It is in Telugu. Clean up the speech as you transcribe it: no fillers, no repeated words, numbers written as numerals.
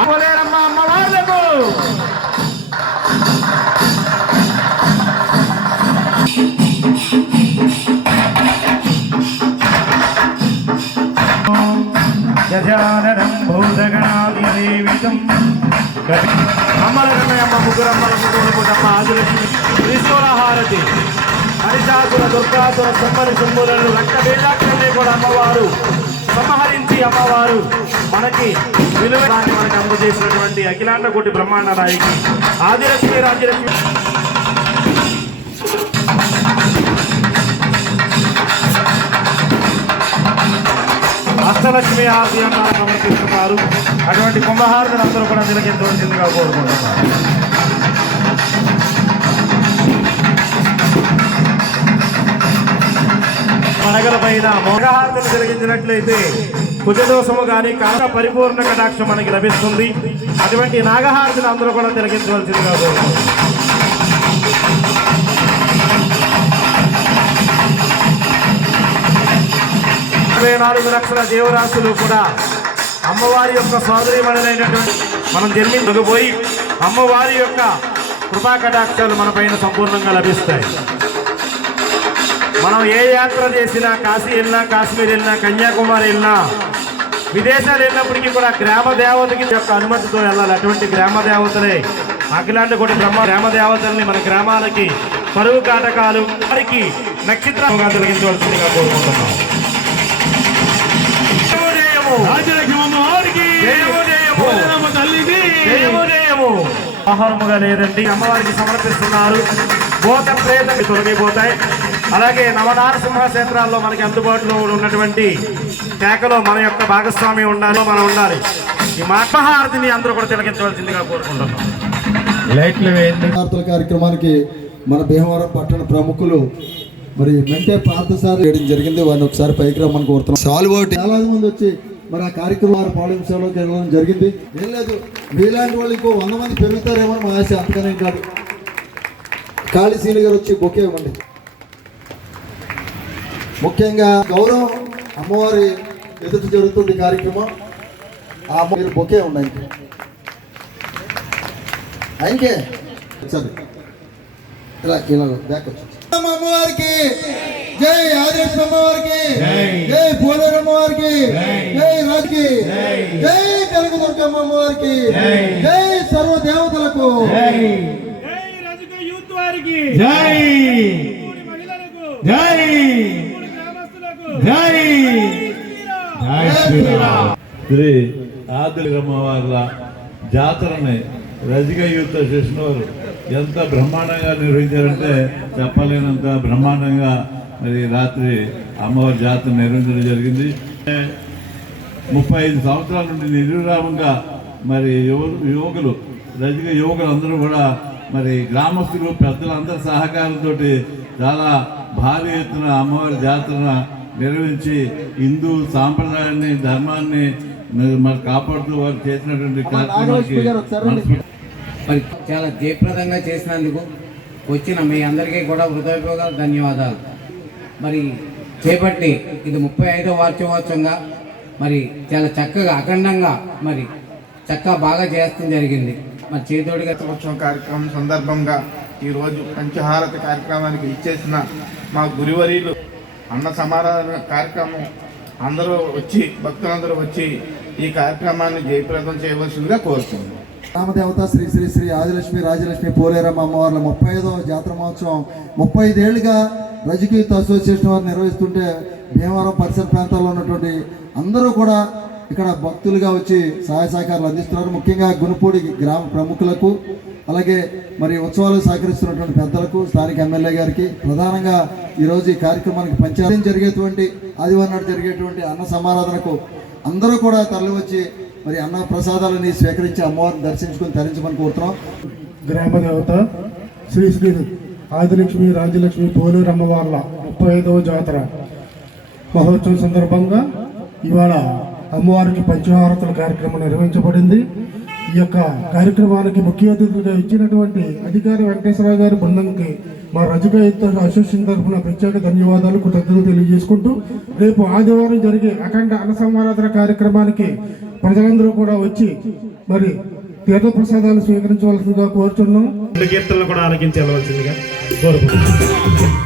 అమ్మలేరమ్మ అమ్మవార్లకు గజాననం భూతగణాధిదేవితం అమ్మలకన్నయ్యమ్మ ముగ్గురమ్మలకు తోడుపుటమ్మ ఆదిలక్ష్మి త్రిశూలహారతి హరిశాసుర దుర్గాసుర సమ్మని శంభులను రక్త బీజాక్షల్ని కూడా అమ్మవారు సంహరించి అమ్మవారు మనకి విలువని మనకి అందజేసినటువంటి అఖిలాండ కోటి బ్రహ్మాండ నాయకి ఆదిలక్ష్మి రాజ్యలక్ష్మి అష్టలక్ష్మి ఆశయాన్ని సమర్పిస్తున్నారు. అటువంటి కుంభహారతులు అందరూ కూడా తిలకించవలసిందిగా కోరుకుంటున్నారు. మనగల పైన మోహహారతులు తిలకించినట్లయితే కుజదోషము కానీ కాల పరిపూర్ణ కటాక్షం మనకి లభిస్తుంది. అటువంటి నాగహారతులు అందరూ కూడా తిలకించవలసిందిగా కోరుకుంటున్నారు. 24 లక్షల దేవరాశులు కూడా అమ్మవారి యొక్క సోదరీమణులైనటువంటి మనం జన్మించకపోయి అమ్మవారి యొక్క కృపా కటాక్షాలు మన పైన సంపూర్ణంగా లభిస్తాయి. మనం ఏ యాత్ర చేసినా, కాశీ వెళ్ళినా, కాశ్మీర్ వెళ్ళినా, కన్యాకుమారి వెళ్ళినా, విదేశాలు వెళ్ళినప్పటికీ కూడా గ్రామ దేవతకి యొక్క అనుమతితో వెళ్ళాలి. అటువంటి గ్రామ దేవతలే అఖిలాండ కోటి గ్రామ దేవతల్ని మన గ్రామాలకి కరువు కాటకాలు వారికి నక్షత్రంగా తొలగించవలసిందిగా కోరుకుంటున్నాం. ఆహారముగా లేదండి అమ్మవారికి సమర్పిస్తున్నారు. భూత ప్రేతకి తొలగిపోతాయి. అలాగే నవనారసింహ క్షేత్రాల్లో మనకి అందుబాటులో ఉన్నటువంటి శాఖలో మన యొక్క భాగస్వామి ఉండాలి, మనం ఉండాలి. ఈ మహాహారతిని అందరూ కూడా తిలకించవలసిందిగా కోరుకుంటున్నాం. లైట్లు వేయండి. కార్యక్రమానికి మన భీమవరం పట్టణ ప్రముఖులు మరి మెంటే పార్థసారి చేయడం జరిగింది. వారిని ఒకసారి పైకి రమ్మని కోరుతున్నాం. సాల్వోటి చాలా మంది వచ్చి మరి ఆ కార్యక్రమాలు పాలెం సేవలోకి వెళ్ళడం జరిగింది. ఏం లేదు, మీలాంటి వాళ్ళు ఇంకో 100 మంది పెరుగుతారేమో మా ఆశ, అంతకనే కాదు. కాళీశీలి గారు వచ్చి బొకే ఇవ్వండి. ముఖ్యంగా గౌరవం అమ్మవారి ఎదుట జరుగుతుంది కార్యక్రమం. ఆ మీరు బొకే ఉండండి. ఆయనకే సరే ఇలా ఇలా బ్యాక్ వచ్చి అమ్మవారికి జై, ఆదిలక్ష్మి అమ్మవారికి జై, పోలేరు అమ్మవారికి జై, రాజుకి జై, కనకదుర్గమ్మ అమ్మవారికి జై, సర్వ దేవతలకు జై, యూత్ వారికి జై, జై, జై, జై శ్రీరామ్. శ్రీ ఆదిలమ్మవార్ల జాతరని రజిక యూత్ అసోసియేషన్ వారు ఎంత బ్రహ్మాండంగా నిర్వహించారంటే చెప్పలేనంత బ్రహ్మాండంగా మరి రాత్రి అమ్మవారి జాతర నిర్వహించడం జరిగింది. 35 సంవత్సరాల నుండి నిర్విరామంగా మరి యువకులు రజిక యువకులు అందరూ కూడా మరి గ్రామస్తులు పెద్దలందరి సహకారంతో చాలా భారీ ఎత్తున అమ్మవారి జాతర నిర్వహించి హిందూ సాంప్రదాయాన్ని, ధర్మాన్ని మరి కాపాడుతూ వారు చేసినటువంటి కార్యక్రమానికి మరి చాలా జయప్రదంగా చేసినందుకు వచ్చిన మీ అందరికీ కూడా హృదయపూర్వక ధన్యవాదాలు. మరి చేపట్టి ఇది 35వ వార్షికోత్సవంగా మరి చాలా చక్కగా అఖండంగా మరి చక్కగా బాగా చేయడం జరిగింది. మరి చేతోడిగా ఉత్సవం కార్యక్రమం సందర్భంగా ఈరోజు పంచహారతి కార్యక్రమానికి ఇచ్చేసిన మా గురువర్యులు అన్న సమారాధన కార్యక్రమం అందరూ వచ్చి భక్తులందరూ వచ్చి ఈ కార్యక్రమాన్ని జయప్రదం చేయవలసిందిగా కోరుతున్నాం. రామదేవత శ్రీ శ్రీ శ్రీ ఆదిలక్ష్మి రాజలక్ష్మి పోలేరమ్మ అమ్మవార్ల 35వ జాతర మహోత్సవం 35 ఏళ్లుగా రజిక యూత్ అసోసియేషన్ వారు నిర్వహిస్తుంటే భీమవరం పరిసర ప్రాంతాల్లో ఉన్నటువంటి అందరూ కూడా ఇక్కడ భక్తులుగా వచ్చి సహాయ సహకారాలు అందిస్తున్నారు. ముఖ్యంగా గునుపూడి గ్రామ ప్రముఖులకు, అలాగే మరి ఉత్సవాలు సహకరిస్తున్నటువంటి పెద్దలకు, స్థానిక ఎమ్మెల్యే గారికి, ప్రధానంగా ఈరోజు ఈ కార్యక్రమానికి పంచాయతీ జరిగేటువంటి ఆదివారం నాడు జరిగేటువంటి అన్న సమారాధనకు అందరూ కూడా తరలి వచ్చి మరి అన్న ప్రసాదాలని స్వీకరించి అమ్మవారిని దర్శించుకొని తరించమని కోరుతున్నాం. గ్రామ దేవత శ్రీ శ్రీ ఆదిలక్ష్మి రాజలక్ష్మి పోలేరు అమ్మవార్ల 35వ జాతర మహోత్సవం సందర్భంగా ఇవాళ అమ్మవారికి పంచహారతుల కార్యక్రమం నిర్వహించబడింది. ఈ యొక్క కార్యక్రమానికి ముఖ్య అతిథులుగా ఇచ్చినటువంటి అధికారి వెంకటేశ్వరరావు గారి బృందంకి మా రజిక యూత్ అసోసియేషన్ తరఫున ప్రత్యేక ధన్యవాదాలు, కృతజ్ఞతలు తెలియజేసుకుంటూ రేపు ఆదివారం జరిగే అఖండ అన్న సమారాధన కార్యక్రమానికి ప్రజలందరూ కూడా వచ్చి మరి తీర్థప్రసాదాలు స్వీకరించవలసిందిగా కోరుచున్నాం. కీర్తనలు కూడా ఆలకించి వెళ్ళవలసిందిగా కోరుకుంటున్నాం.